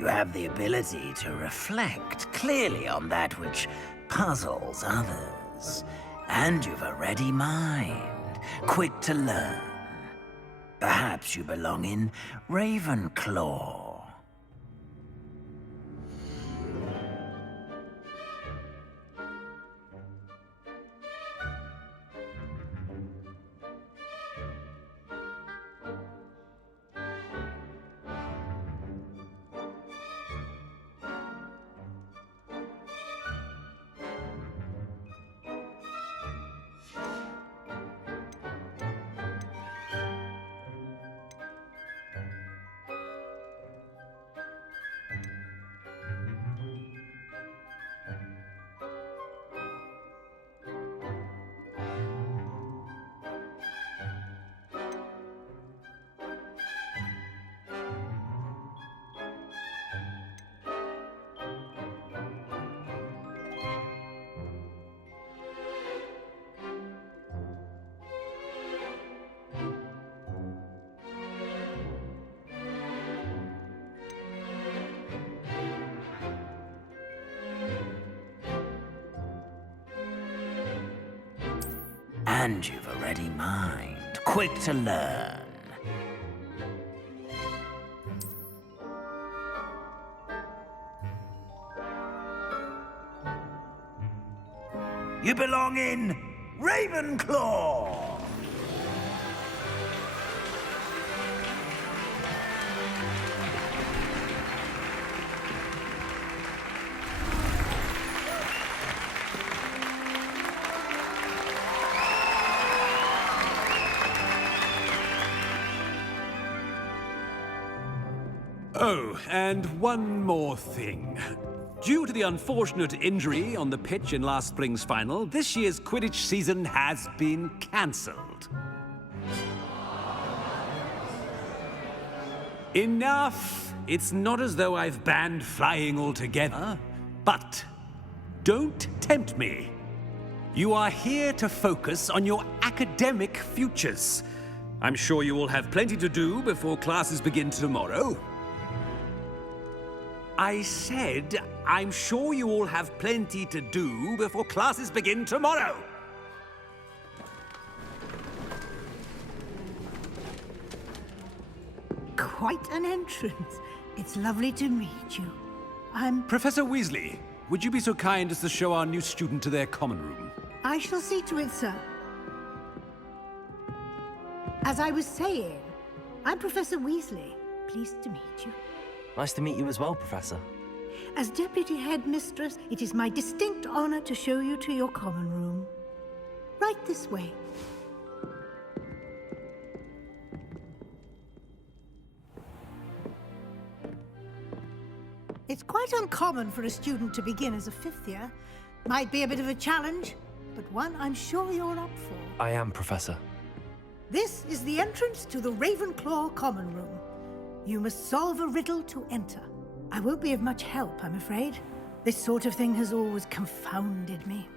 You have the ability to reflect clearly on that which puzzles others. And you've a ready mind, quick to learn. Perhaps you belong in Ravenclaw. And you've a ready mind, quick to learn. You belong in Ravenclaw! Oh, and one more thing. Due to the unfortunate injury on the pitch in last spring's final, this year's Quidditch season has been cancelled. Enough! It's not as though I've banned flying altogether, but don't tempt me. You are here to focus on your academic futures. I'm sure you will have plenty to do before classes begin tomorrow. I said, I'm sure you all have plenty to do before classes begin tomorrow. Quite an entrance. It's lovely to meet you. I'm... Professor Weasley, would you be so kind as to show our new student to their common room? I shall see to it, sir. As I was saying, I'm Professor Weasley. Pleased to meet you. Nice to meet you as well, Professor. As Deputy Headmistress, it is my distinct honor to show you to your common room. Right this way. It's quite uncommon for a student to begin as a fifth year. Might be a bit of a challenge, but one I'm sure you're up for. I am, Professor. This is the entrance to the Ravenclaw common room. You must solve a riddle to enter. I won't be of much help, I'm afraid. This sort of thing has always confounded me.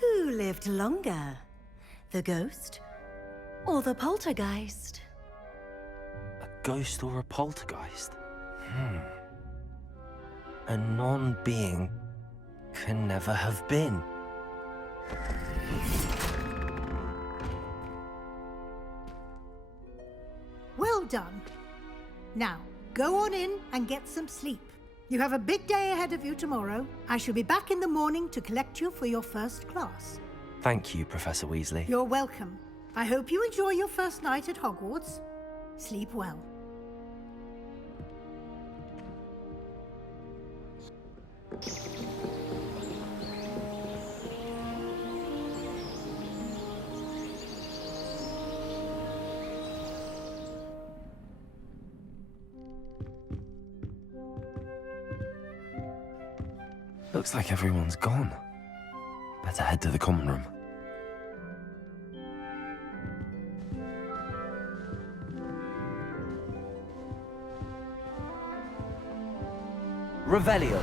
Who lived longer? The ghost or the poltergeist? A ghost or a poltergeist? A non-being can never have been. Well done. Now, go on in and get some sleep. You have a big day ahead of you tomorrow. I shall be back in the morning to collect you for your first class. Thank you, Professor Weasley. You're welcome. I hope you enjoy your first night at Hogwarts. Sleep well. Looks like everyone's gone. Better head to the common room. Revelio.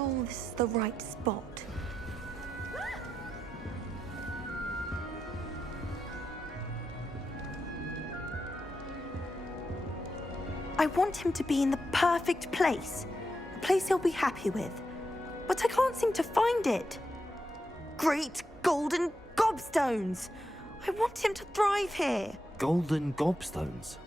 sure this is the right spot. I want him to be in the perfect place. A place he'll be happy with. But I can't seem to find it. Great golden gobstones! I want him to thrive here. Golden gobstones?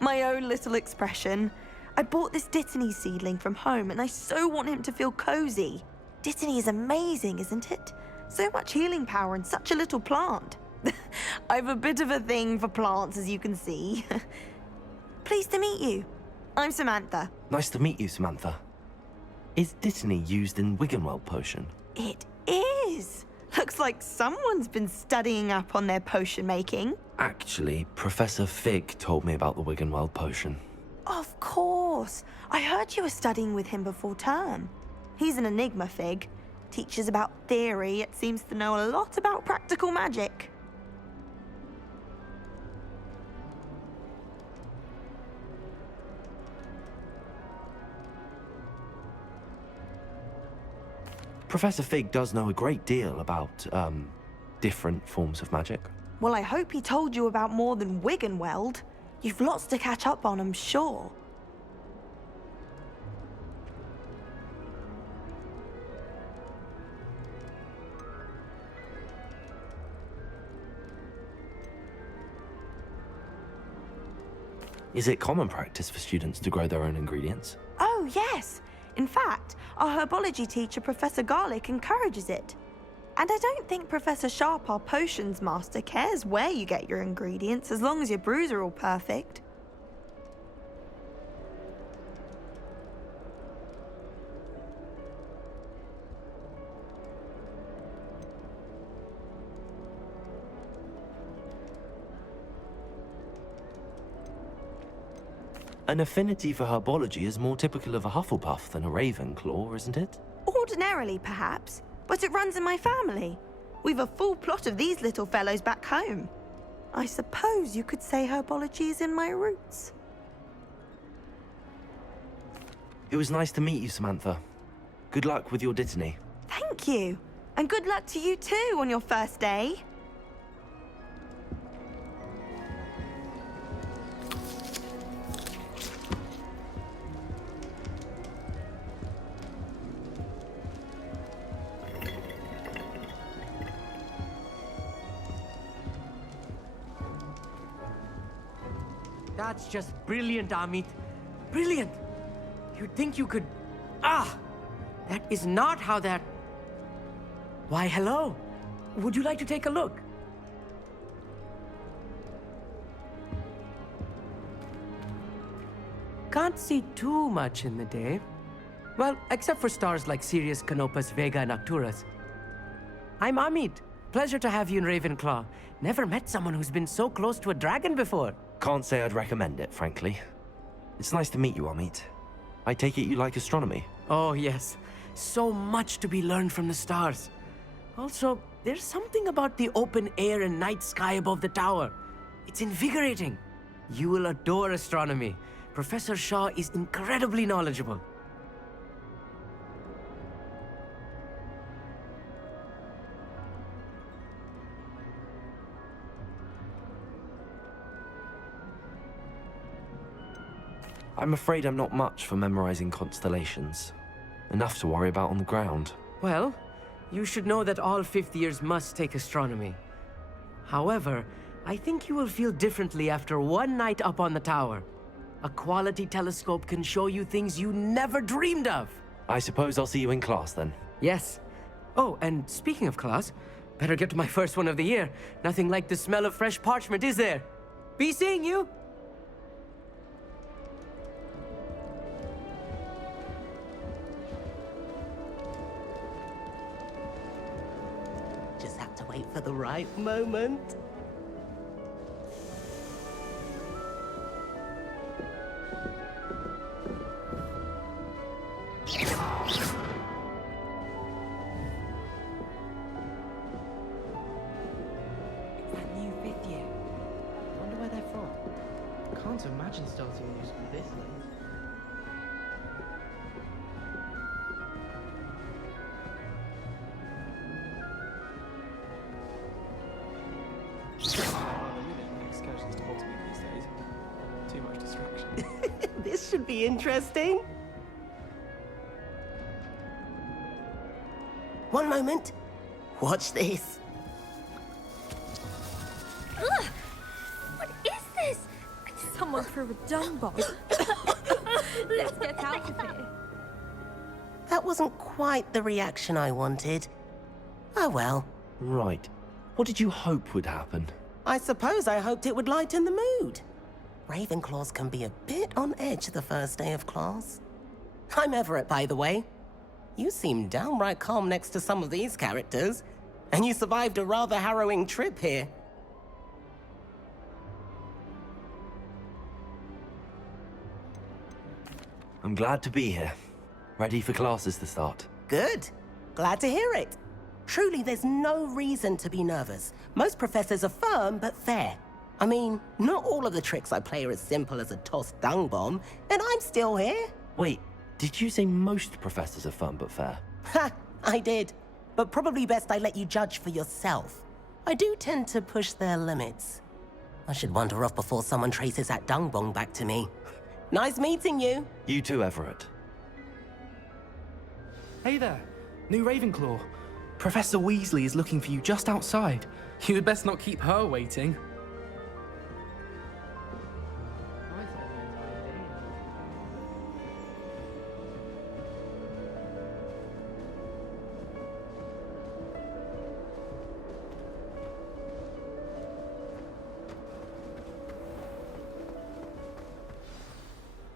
My own little expression. I bought this Dittany seedling from home and I so want him to feel cozy. Dittany is amazing, isn't it? So much healing power in such a little plant. I've a bit of a thing for plants, as you can see. Pleased to meet you. I'm Samantha. Nice to meet you, Samantha. Is Dittany used in Wiggenweld potion? It is. Looks like someone's been studying up on their potion making. Actually, Professor Fig told me about the Wiggenweld potion. Of course. I heard you were studying with him before term. He's an enigma, Fig. Teaches about theory, yet seems to know a lot about practical magic. Professor Fig does know a great deal about, different forms of magic. Well, I hope he told you about more than Wiggenweld. You've lots to catch up on, I'm sure. Is it common practice for students to grow their own ingredients? Oh, yes. In fact, our herbology teacher, Professor Garlick, encourages it. And I don't think Professor Sharp, our potions master, cares where you get your ingredients, as long as your brews are all perfect. An affinity for herbology is more typical of a Hufflepuff than a Ravenclaw, isn't it? Ordinarily, perhaps, but it runs in my family. We've a full plot of these little fellows back home. I suppose you could say herbology is in my roots. It was nice to meet you, Samantha. Good luck with your Dittany. Thank you. And good luck to you too on your first day. That's just brilliant, Amit. Brilliant! You'd think you could... Ah! That is not how that... Why, hello. Would you like to take a look? Can't see too much in the day. Well, except for stars like Sirius, Canopus, Vega, and Arcturus. I'm Amit. Pleasure to have you in Ravenclaw. Never met someone who's been so close to a dragon before. Can't say I'd recommend it, frankly. It's nice to meet you, Amit. I take it you like astronomy? Oh, yes. So much to be learned from the stars. Also, there's something about the open air and night sky above the tower. It's invigorating. You will adore astronomy. Professor Shaw is incredibly knowledgeable. I'm afraid I'm not much for memorizing constellations. Enough to worry about on the ground. Well, you should know that all fifth years must take astronomy. However, I think you will feel differently after one night up on the tower. A quality telescope can show you things you never dreamed of. I suppose I'll see you in class then. Yes. Oh, and speaking of class, better get to my first one of the year. Nothing like the smell of fresh parchment, is there? Be seeing you! Just have to wait for the right moment. That new fifth year. Wonder where they're from. Can't imagine starting a new school this late. too much distraction. This should be interesting. One moment. Watch this. Ugh! What is this? Someone threw a dung bomb. Let's get out of here. That wasn't quite the reaction I wanted. Oh well. Right. What did you hope would happen? I suppose I hoped it would lighten the mood. Ravenclaws can be a bit on edge the first day of class. I'm Everett, by the way. You seem downright calm next to some of these characters, and you survived a rather harrowing trip here. I'm glad to be here. Ready for classes to start. Good. Glad to hear it. Truly, there's no reason to be nervous. Most professors are firm but fair. I mean, not all of the tricks I play are as simple as a tossed dung bomb, and I'm still here. Wait, did you say most professors are fun but fair? Ha! I did. But probably best I let you judge for yourself. I do tend to push their limits. I should wander off before someone traces that dung bomb back to me. Nice meeting you. You too, Everett. Hey there, new Ravenclaw. Professor Weasley is looking for you just outside. You had best not keep her waiting.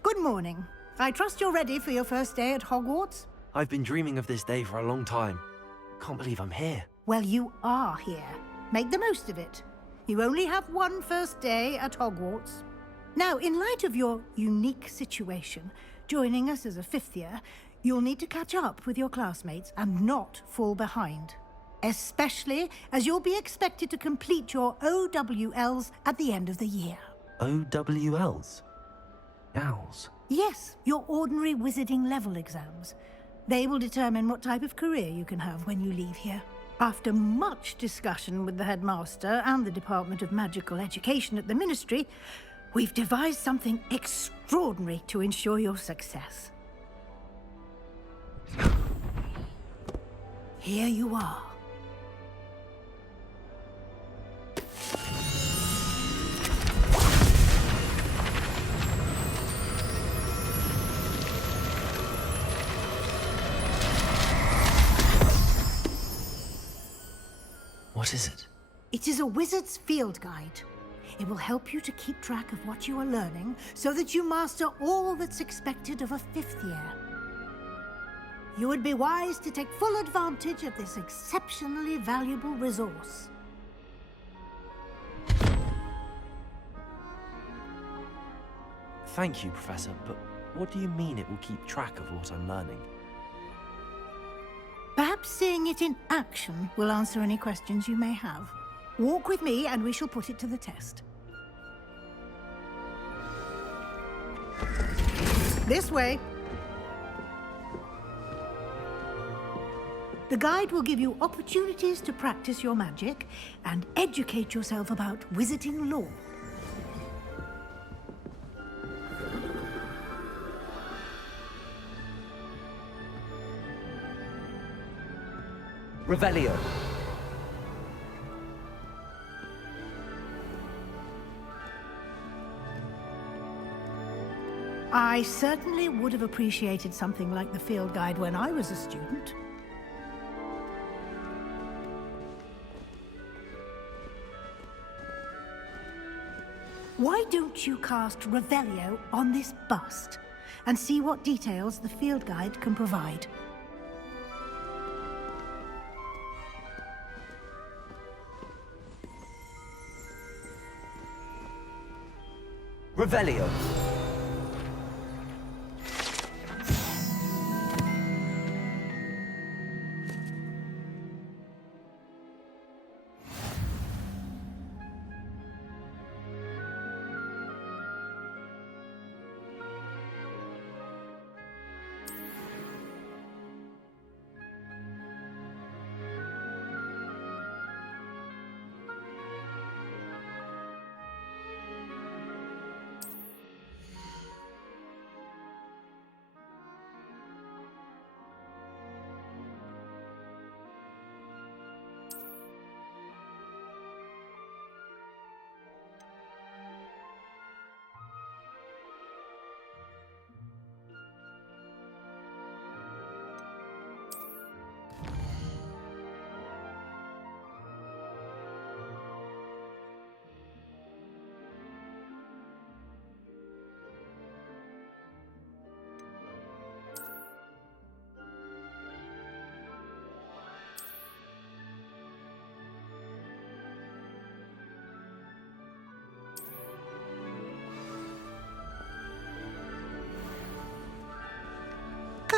Good morning. I trust you're ready for your first day at Hogwarts? I've been dreaming of this day for a long time. Can't believe I'm here. Well, you are here. Make the most of it. You only have one first day at Hogwarts. Now, in light of your unique situation, joining us as a fifth year, you'll need to catch up with your classmates and not fall behind. Especially as you'll be expected to complete your OWLs at the end of the year. OWLs? Owls? Yes, your ordinary wizarding level exams. They will determine what type of career you can have when you leave here. After much discussion with the headmaster and the Department of Magical Education at the Ministry, we've devised something extraordinary to ensure your success. Here you are. What is it? It is a wizard's field guide. It will help you to keep track of what you are learning so that you master all that's expected of a fifth year. You would be wise to take full advantage of this exceptionally valuable resource. Thank you, Professor, but what do you mean it will keep track of what I'm learning? Perhaps seeing it in action will answer any questions you may have. Walk with me and we shall put it to the test. This way. The guide will give you opportunities to practice your magic and educate yourself about wizarding lore. Revelio. I certainly would have appreciated something like the field guide when I was a student. Why don't you cast Revelio on this bust and see what details the field guide can provide? Revelio.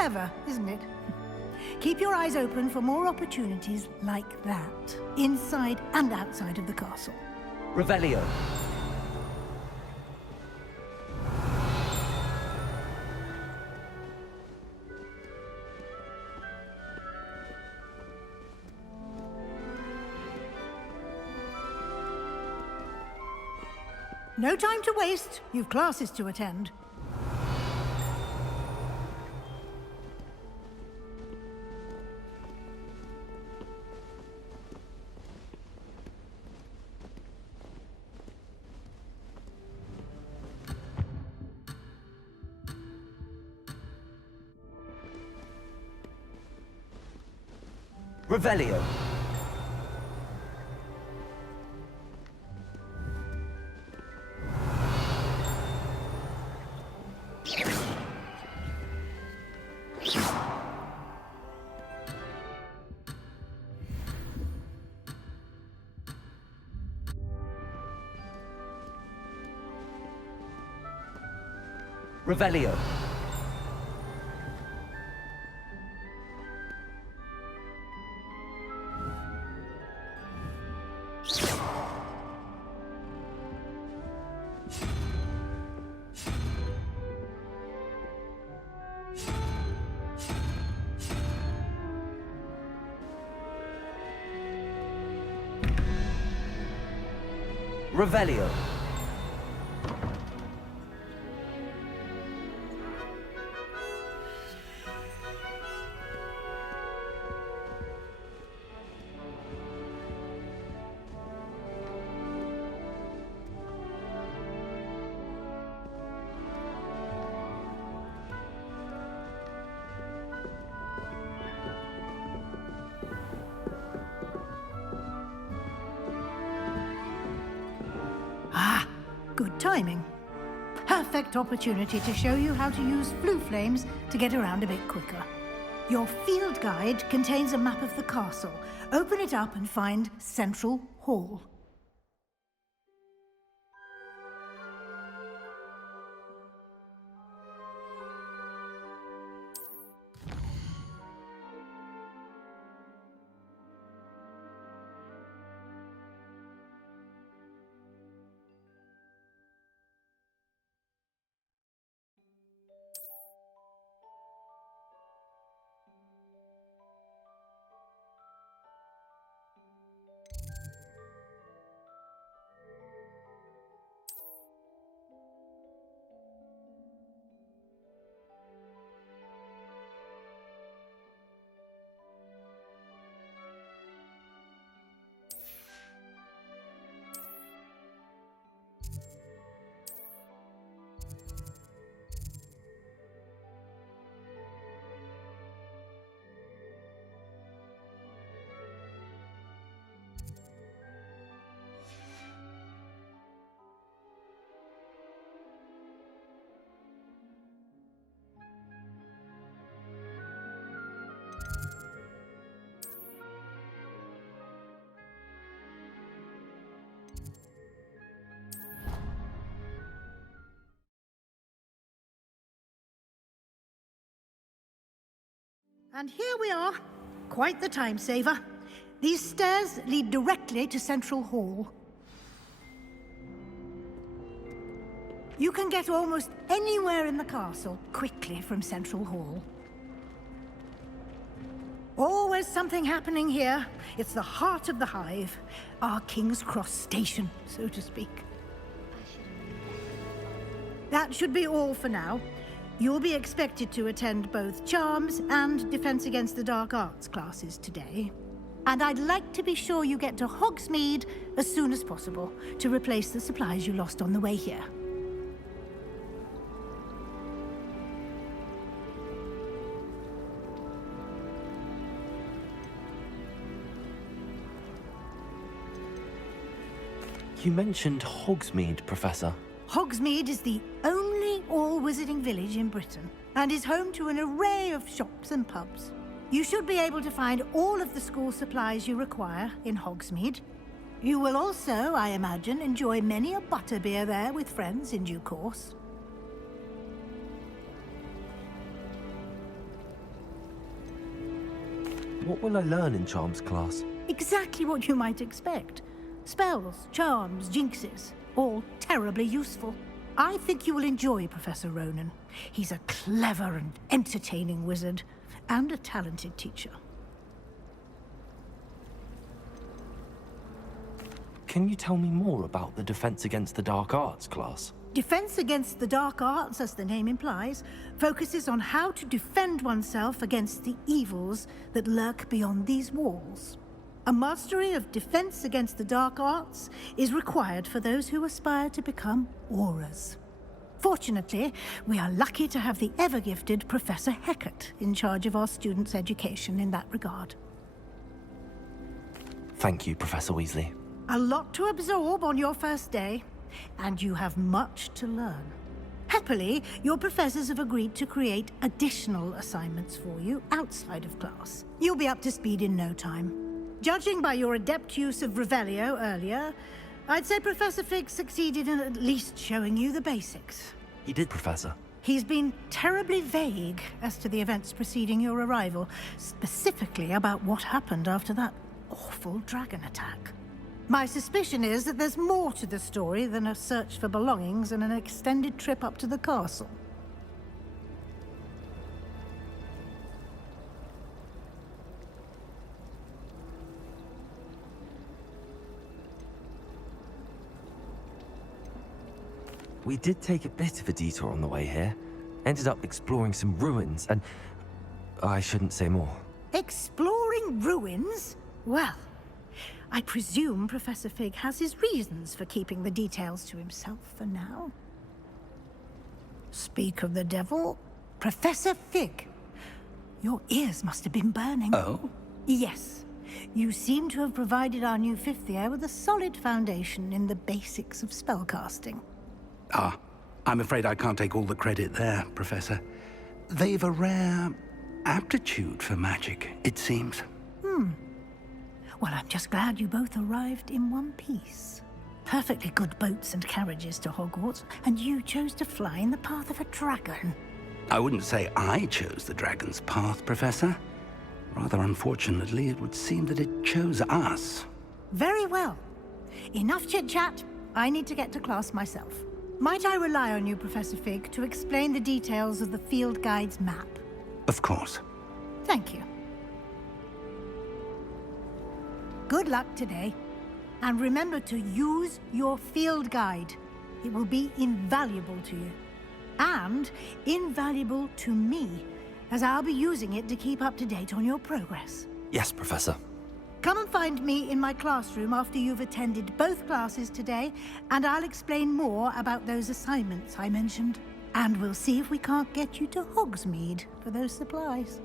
clever, isn't it? Keep your eyes open for more opportunities like that, inside and outside of the castle. Revelio. No time to waste. You've classes to attend. Revelio. Revelio. Revelio. Ah, good timing. Perfect opportunity to show you how to use flue flames to get around a bit quicker. Your field guide contains a map of the castle. Open it up and find Central Hall. And here we are. Quite the time saver. These stairs lead directly to Central Hall. You can get almost anywhere in the castle quickly from Central Hall. Always something happening here. It's the heart of the hive. Our King's Cross station, so to speak. That should be all for now. You'll be expected to attend both Charms and Defense Against the Dark Arts classes today. And I'd like to be sure you get to Hogsmeade as soon as possible to replace the supplies you lost on the way here. You mentioned Hogsmeade, Professor. Hogsmeade is the only all-wizarding village in Britain and is home to an array of shops and pubs. You should be able to find all of the school supplies you require in Hogsmeade. You will also, I imagine, enjoy many a butterbeer there with friends in due course. What will I learn in Charms class? Exactly what you might expect. Spells, charms, jinxes, all terribly useful. I think you will enjoy Professor Ronan. He's a clever and entertaining wizard, and a talented teacher. Can you tell me more about the Defense Against the Dark Arts class? Defense Against the Dark Arts, as the name implies, focuses on how to defend oneself against the evils that lurk beyond these walls. A mastery of Defense Against the Dark Arts is required for those who aspire to become auras. Fortunately, we are lucky to have the ever-gifted Professor Hecat in charge of our students' education in that regard. Thank you, Professor Weasley. A lot to absorb on your first day, and you have much to learn. Happily, your professors have agreed to create additional assignments for you outside of class. You'll be up to speed in no time. Judging by your adept use of Revelio earlier, I'd say Professor Fig succeeded in at least showing you the basics. He did, Professor. He's been terribly vague as to the events preceding your arrival, specifically about what happened after that awful dragon attack. My suspicion is that there's more to the story than a search for belongings and an extended trip up to the castle. We did take a bit of a detour on the way here. Ended up exploring some ruins, and I shouldn't say more. Exploring ruins? Well, I presume Professor Fig has his reasons for keeping the details to himself for now. Speak of the devil, Professor Fig. Your ears must have been burning. Oh? Yes. You seem to have provided our new fifth year with a solid foundation in the basics of spellcasting. Ah, I'm afraid I can't take all the credit there, Professor. They've a rare aptitude for magic, it seems. Well, I'm just glad you both arrived in one piece. Perfectly good boats and carriages to Hogwarts, and you chose to fly in the path of a dragon. I wouldn't say I chose the dragon's path, Professor. Rather unfortunately, it would seem that it chose us. Very well. Enough chit-chat. I need to get to class myself. Might I rely on you, Professor Fig, to explain the details of the field guide's map? Of course. Thank you. Good luck today. And remember to use your field guide. It will be invaluable to you. And invaluable to me, as I'll be using it to keep up to date on your progress. Yes, Professor. Come and find me in my classroom after you've attended both classes today, and I'll explain more about those assignments I mentioned. And we'll see if we can't get you to Hogsmeade for those supplies.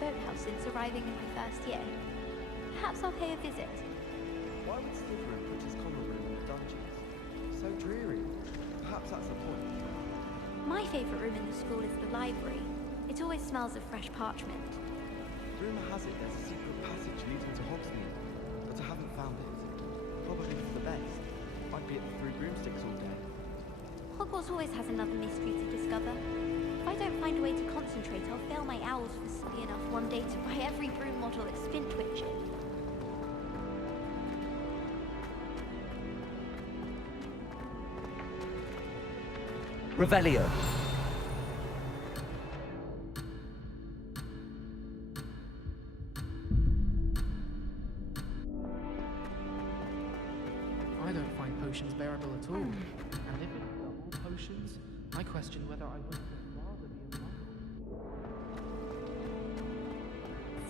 boathouse since arriving in my first year. Perhaps I'll pay a visit. Why would Slytherin put his common room in the dungeons? So dreary. Perhaps that's the point. My favourite room in the school is the library. It always smells of fresh parchment. Rumour has it there's a secret passage leading to Hogsmeade, but I haven't found it. Probably for the best. I'd be at the Three Broomsticks all day. Hogwarts always has another mystery to discover. If I don't find a way to concentrate, I'll fail my owls for silly enough one day to buy every broom model at Spintwitchet. Revelio. I don't find potions bearable at all. And if it's double potions, I question whether I wouldn't rather be in love.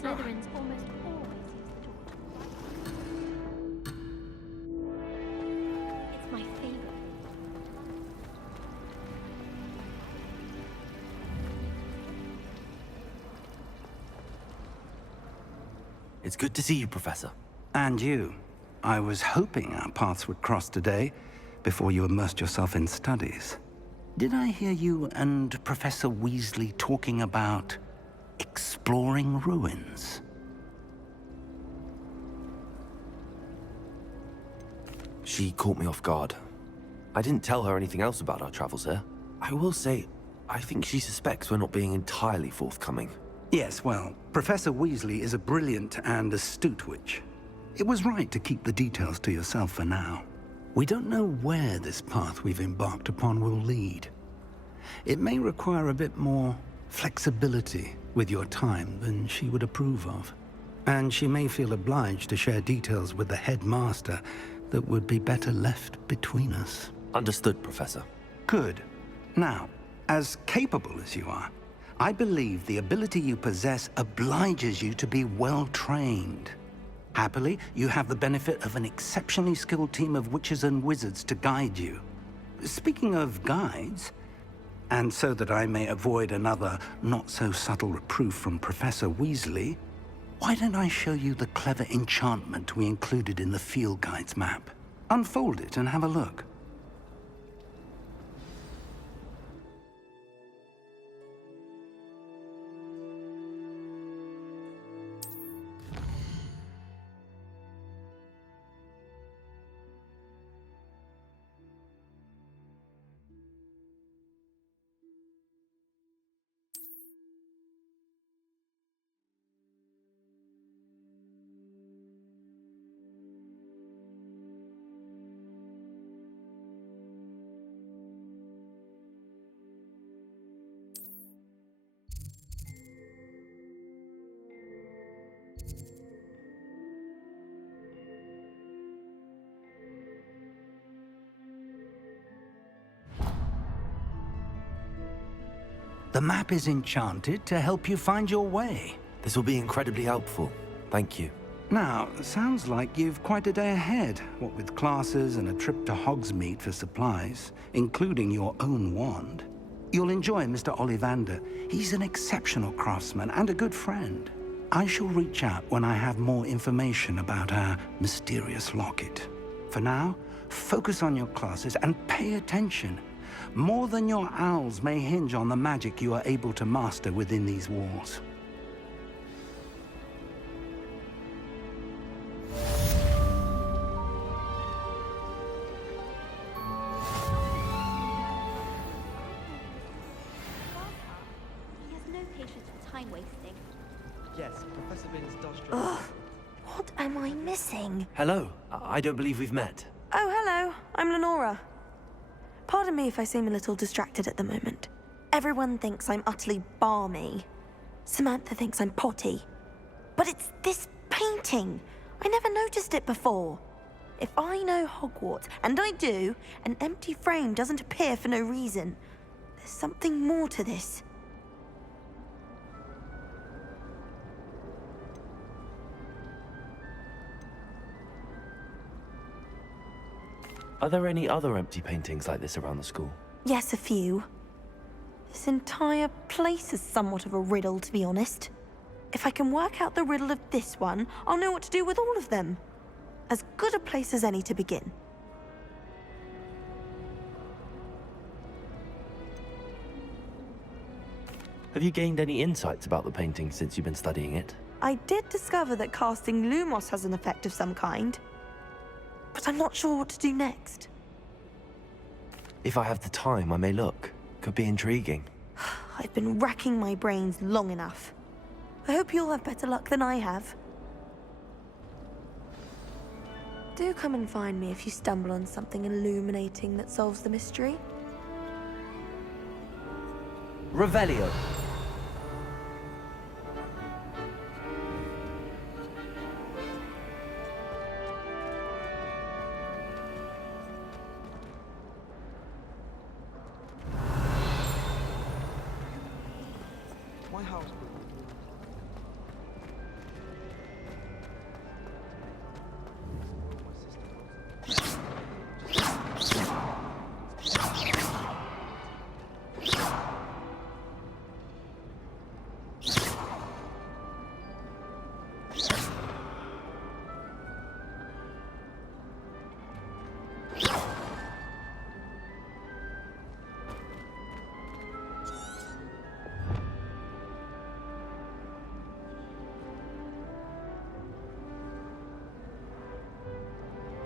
Slytherins almost always use the door to It's my favourite. It's good to see you, Professor. And you. I was hoping our paths would cross today, before you immersed yourself in studies. Did I hear you and Professor Weasley talking about exploring ruins? She caught me off guard. I didn't tell her anything else about our travels here. I will say, I think she suspects we're not being entirely forthcoming. Yes, well, Professor Weasley is a brilliant and astute witch. It was right to keep the details to yourself for now. We don't know where this path we've embarked upon will lead. It may require a bit more flexibility with your time than she would approve of. And she may feel obliged to share details with the headmaster that would be better left between us. Understood, Professor. Good. Now, as capable as you are, I believe the ability you possess obliges you to be well-trained. Happily, you have the benefit of an exceptionally skilled team of witches and wizards to guide you. Speaking of guides, and so that I may avoid another not-so-subtle reproof from Professor Weasley, why don't I show you the clever enchantment we included in the field guide's map? Unfold it and have a look. The map is enchanted to help you find your way. This will be incredibly helpful. Thank you. Now, sounds like you've quite a day ahead, what with classes and a trip to Hogsmeade for supplies, including your own wand. You'll enjoy Mr. Ollivander. He's an exceptional craftsman and a good friend. I shall reach out when I have more information about our mysterious locket. For now, focus on your classes and pay attention. More than your owls may hinge on the magic you are able to master within these walls. He has no patience for time wasting. Yes, Professor Binns does Ugh, what am I missing? Hello. I don't believe we've met. Oh, hello. I'm Lenora. Pardon me if I seem a little distracted at the moment. Everyone thinks I'm utterly balmy. Samantha thinks I'm potty. But it's this painting. I never noticed it before. If I know Hogwarts, and I do, an empty frame doesn't appear for no reason. There's something more to this. Are there any other empty paintings like this around the school? Yes, a few. This entire place is somewhat of a riddle, to be honest. If I can work out the riddle of this one, I'll know what to do with all of them. As good a place as any to begin. Have you gained any insights about the painting since you've been studying it? I did discover that casting Lumos has an effect of some kind, but I'm not sure what to do next. If I have the time, I may look. Could be intriguing. I've been racking my brains long enough. I hope you'll have better luck than I have. Do come and find me if you stumble on something illuminating that solves the mystery. Revelio. My house.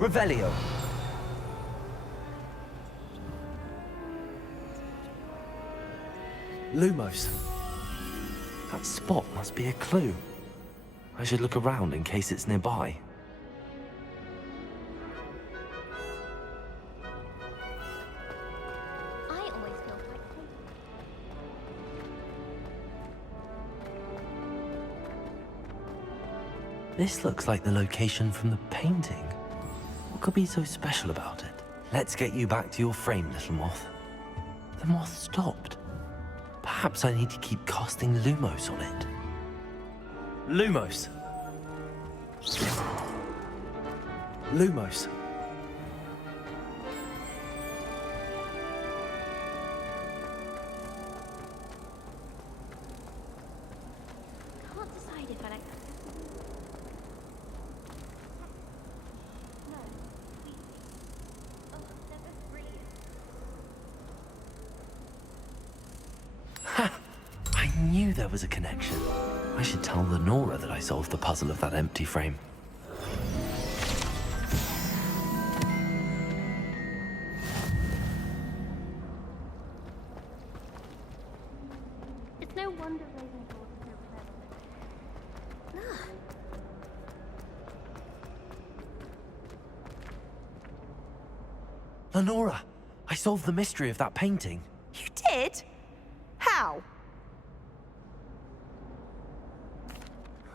Revelio. Lumos. That spot must be a clue. I should look around in case it's nearby. I always feel quite safe. This looks like the location from the painting. What could be so special about it? Let's get you back to your frame, little moth. The moth stopped. Perhaps I need to keep casting Lumos on it. Lumos. Lumos. Can't decide if I like that. No, sweetie. Oh, they're both brilliant. Ha! I knew there was a connection. I should tell Lenora that I solved the puzzle of that empty frame. It's no wonder Ravenclaw is so clever. Ah. Lenora, I solved the mystery of that painting. You did? How?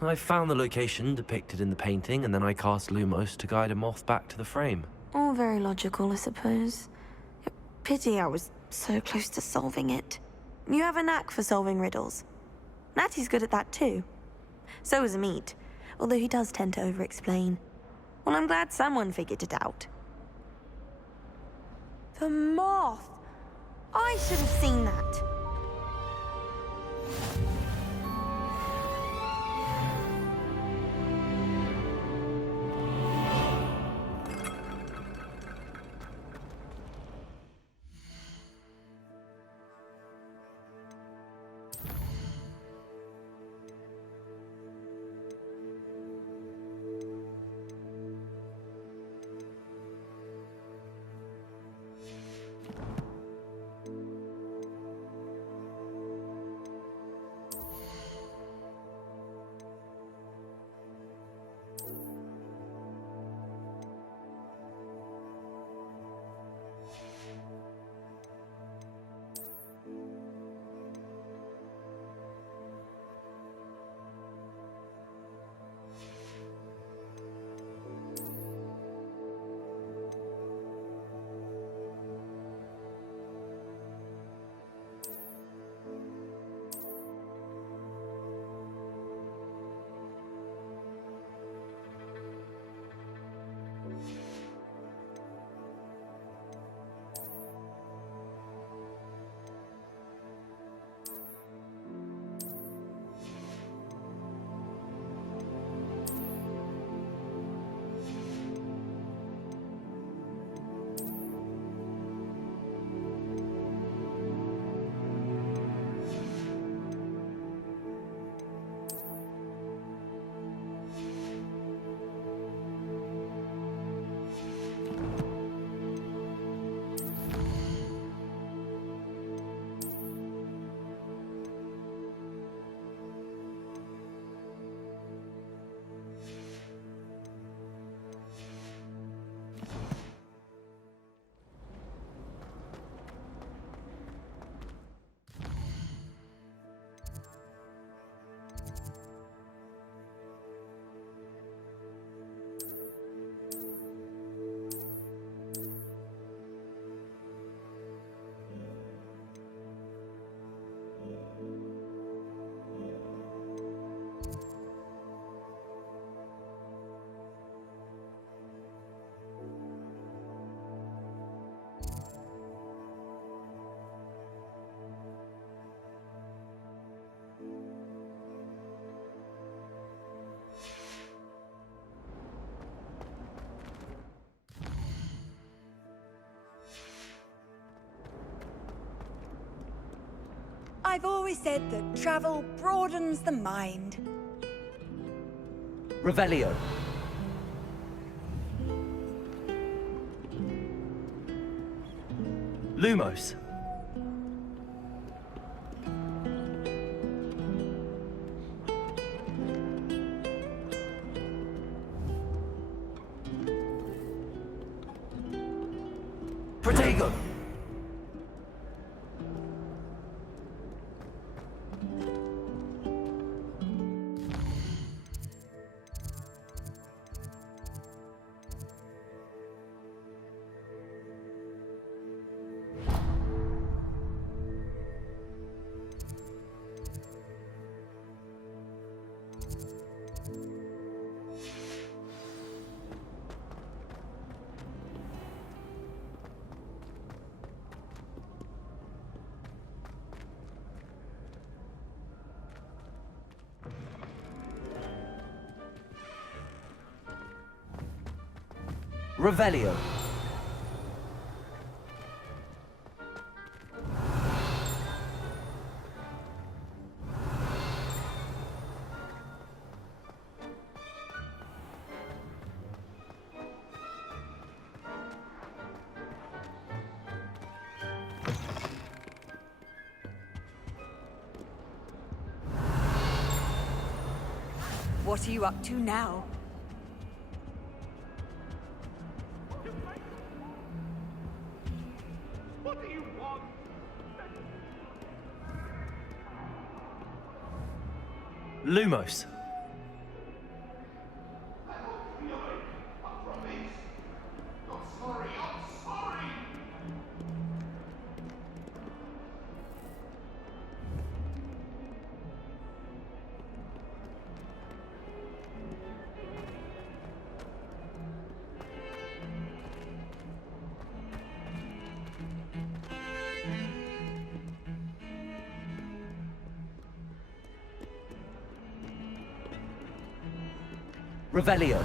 I found the location depicted in the painting, and then I cast Lumos to guide a moth back to the frame. All very logical, I suppose. Pity I was so close to solving it. You have a knack for solving riddles. Natty's good at that too. So is Amit, although he does tend to over-explain. Well, I'm glad someone figured it out. The moth! I should have seen that. I've always said that travel broadens the mind. Revelio. Lumos. Protego. Revelio. What are you up to now? What do you want? Lumos. Revelio.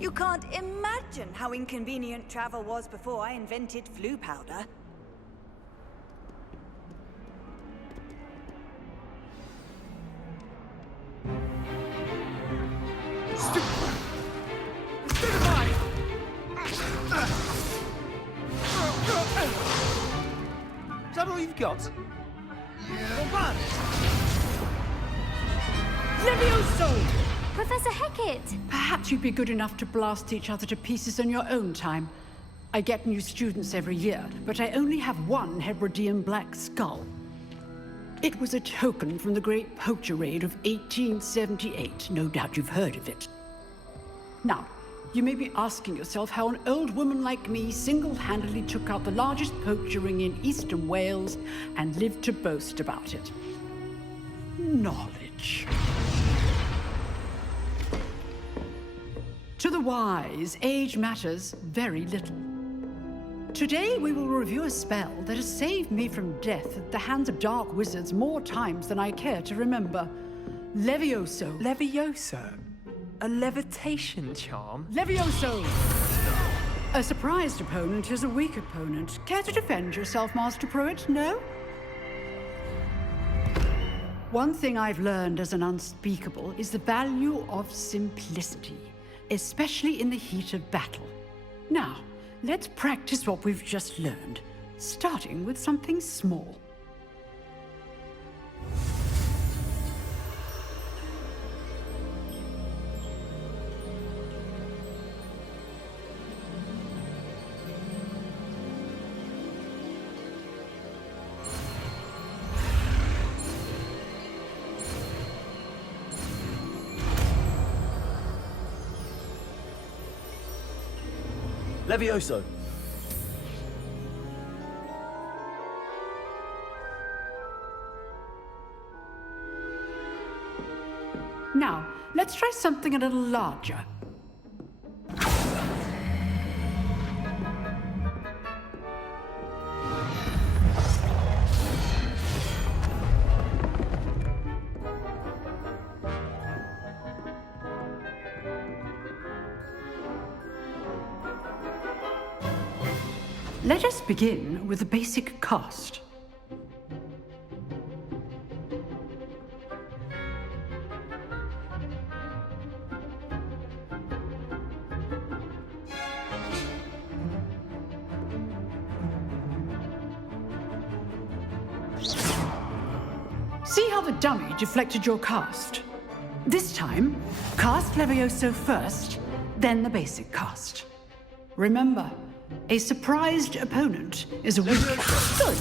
You can't imagine how inconvenient travel was before I invented flu powder. Is that all you've got? Levioso! Professor Hecat! Perhaps you'd be good enough to blast each other to pieces in your own time. I get new students every year, but I only have one Hebridean black skull. It was a token from the Great Poacher Raid of 1878. No doubt you've heard of it. Now, you may be asking yourself how an old woman like me single-handedly took out the largest poacher ring in eastern Wales and lived to boast about it. Knowledge. To the wise, age matters very little. Today we will review a spell that has saved me from death at the hands of dark wizards more times than I care to remember. Levioso. Levioso? A levitation charm? Levioso! A surprised opponent is a weak opponent. Care to defend yourself, Master Pruitt? No? One thing I've learned as an unspeakable is the value of simplicity, especially in the heat of battle. Now, let's practice what we've just learned, starting with something small. Levioso. Now, let's try something a little larger. Let us begin with the basic cast. See how the dummy deflected your cast? This time, cast Levioso first, then the basic cast. Remember, a surprised opponent is a weak. Good.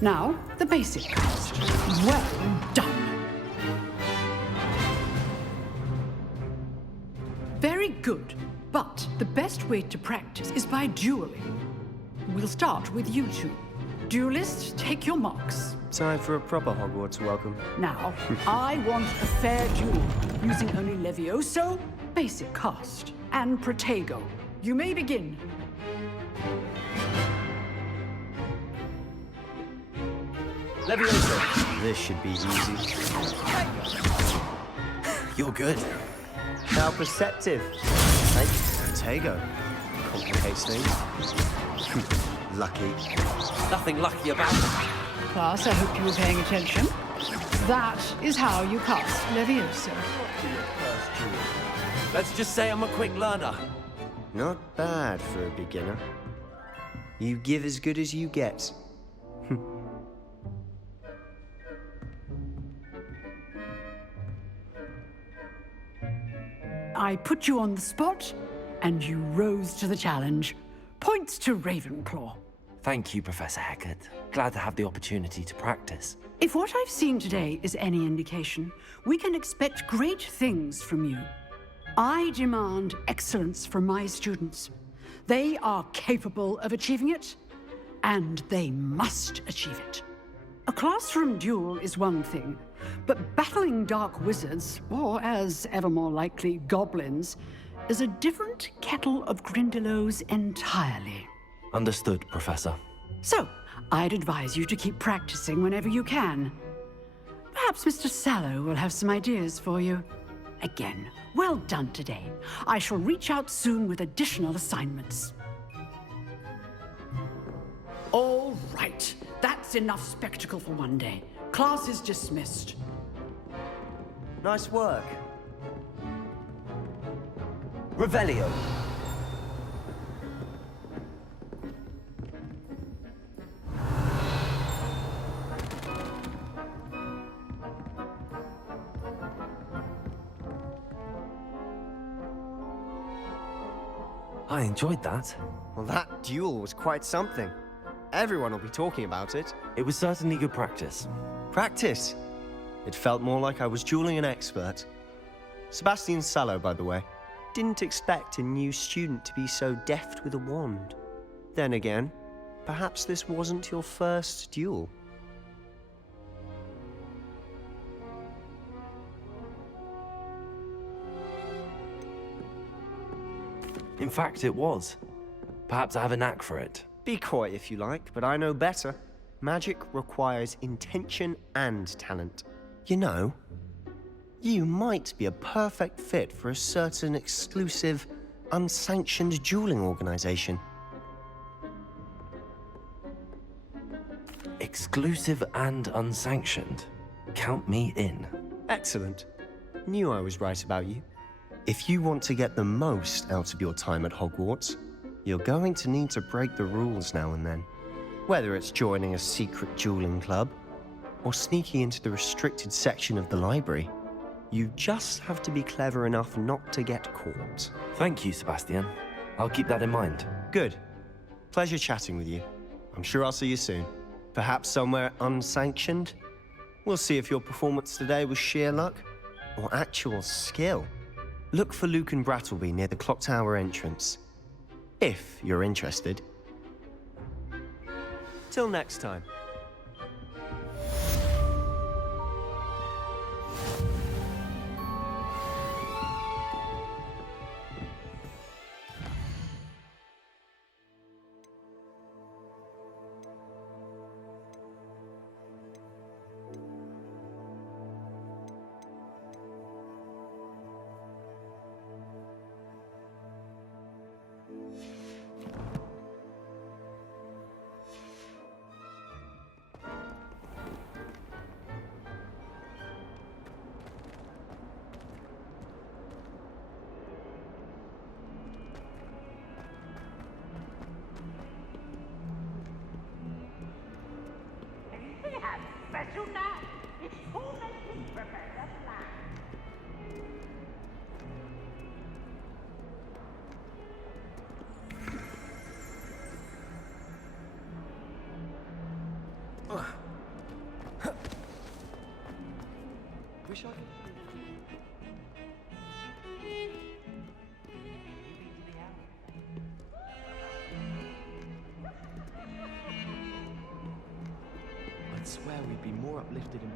Now, the basic cast. Well done. Very good. But the best way to practice is by dueling. We'll start with you two. Duelists, take your marks. Time for a proper Hogwarts welcome. Now, I want a fair duel, using only Levioso, basic cast, and Protego. You may begin. Levioso. This should be easy. You're good. How perceptive. Like Protego. Complicates things. Lucky. Nothing lucky about it. Class, I hope you were paying attention. That is how you cast Levioso. Let's just say I'm a quick learner. Not bad for a beginner. You give as good as you get. I put you on the spot, and you rose to the challenge. Points to Ravenclaw. Thank you, Professor Hecat. Glad to have the opportunity to practice. If what I've seen today is any indication, we can expect great things from you. I demand excellence from my students. They are capable of achieving it, and they must achieve it. A classroom duel is one thing, but battling dark wizards, or as ever more likely, goblins, is a different kettle of Grindylows entirely. Understood, Professor. So, I'd advise you to keep practicing whenever you can. Perhaps Mr. Sallow will have some ideas for you. Again, well done today. I shall reach out soon with additional assignments. All right, that's enough spectacle for one day. Class is dismissed. Nice work. Revelio. I enjoyed that. Well, that duel was quite something. Everyone will be talking about it. It was certainly good practice. Practice? It felt more like I was dueling an expert. Sebastian Sallow, by the way. Didn't expect a new student to be so deft with a wand. Then again, perhaps this wasn't your first duel. In fact, it was. Perhaps I have a knack for it. Be coy if you like, but I know better. Magic requires intention and talent. You know, you might be a perfect fit for a certain exclusive, unsanctioned dueling organization. Exclusive and unsanctioned. Count me in. Excellent. Knew I was right about you. If you want to get the most out of your time at Hogwarts, you're going to need to break the rules now and then. Whether it's joining a secret dueling club, or sneaking into the restricted section of the library, you just have to be clever enough not to get caught. Thank you, Sebastian. I'll keep that in mind. Good. Pleasure chatting with you. I'm sure I'll see you soon. Perhaps somewhere unsanctioned? We'll see if your performance today was sheer luck, or actual skill. Look for Luke and Brattleby near the Clock Tower entrance. If you're interested. Till next time. wish I could. I'd swear we'd be more uplifted and.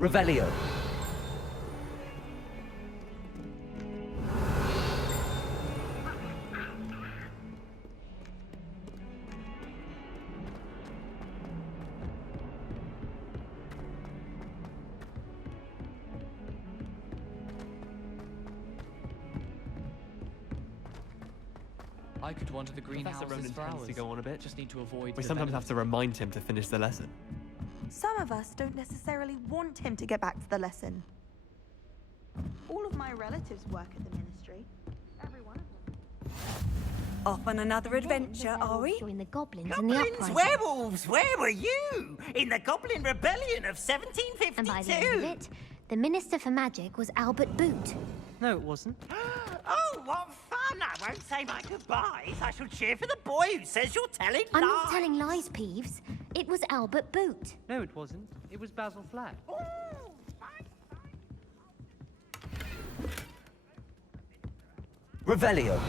Revelio. I could wander the greenhouses Professor Ronan for tends hours. to go on a bit. Just need to avoid. We the sometimes venom. have to remind him to finish the lesson. Some of us don't necessarily want him to get back to the lesson. All of my relatives work at the ministry. Every one of them. Off on another adventure, are we? Join the goblins and the Goblins, uprising. werewolves, where were you? In the Goblin Rebellion of 1752. And by the end of it, the Minister for Magic was Albert Boot. No, it wasn't. Oh, what fun! I won't say my goodbyes. I shall cheer for the boy who says you're telling I'm lies. not telling lies, Peeves. It was Albert Boot. No, it wasn't. It was Basil Flack. Revelio.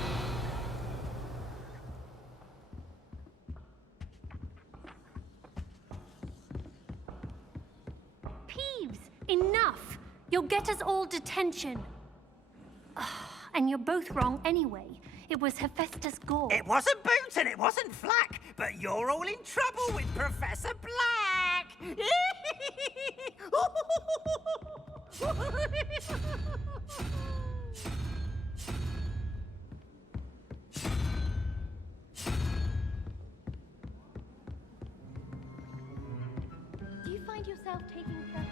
Peeves, enough! You'll get us all detention. And you're both wrong anyway. It was Hephaestus Gore. It wasn't Boot and it wasn't Flack, but you're all in trouble with Professor Black. Do you find yourself taking self?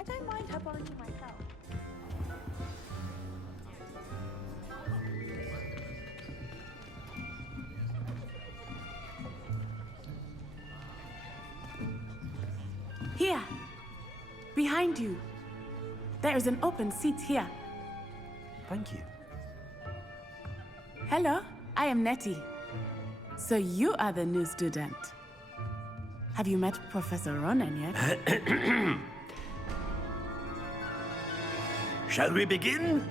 I don't mind her borrowing myself. Here. Behind you. There is an open seat here. Thank you. Hello, I am Nettie. So you are the new student. Have you met Professor Ronan yet? Shall we begin?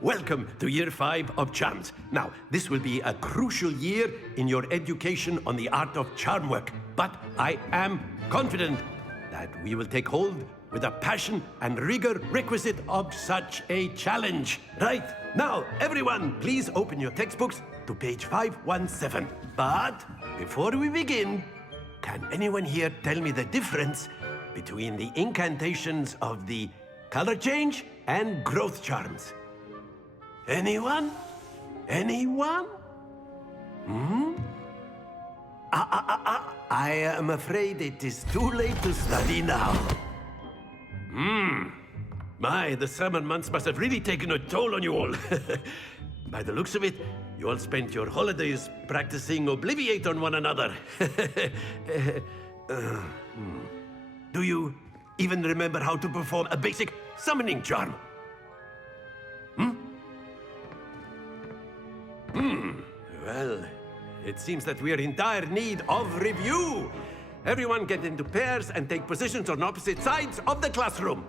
Welcome to Year 5 of Charms. Now, this will be a crucial year in your education on the art of charm work, but I am confident that we will take hold with the passion and rigor requisite of such a challenge. Right, now, everyone, please open your textbooks to page 517. But before we begin, can anyone here tell me the difference between the incantations of the color change and growth charms? Anyone? Anyone? I am afraid it is too late to study now. My, the summer months must have really taken a toll on you all. By the looks of it, you all spent your holidays practicing Obliviate on one another. Do you even remember how to perform a basic summoning charm? Well, it seems that we are in dire need of review. Everyone get into pairs and take positions on opposite sides of the classroom.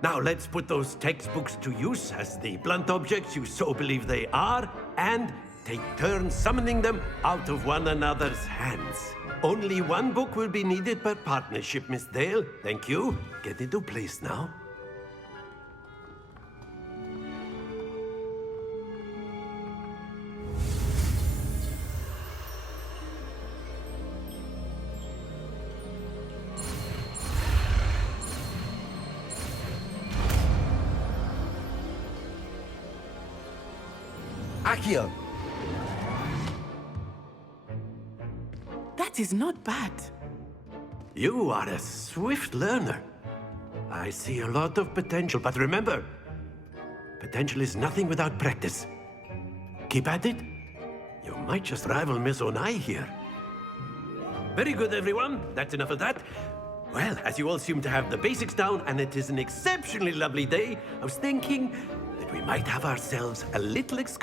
Now let's put those textbooks to use as the blunt objects you so believe they are, and take turns summoning them out of one another's hands. Only one book will be needed per partnership, Miss Dale. Thank you. Get into place now. Accio! That is not bad. You are a swift learner. I see a lot of potential, but remember, potential is nothing without practice. Keep at it. You might just rival Miss Onai here. Very good, everyone. That's enough of that. Well, as you all seem to have the basics down, and it is an exceptionally lovely day, I was thinking that we might have ourselves a little excursion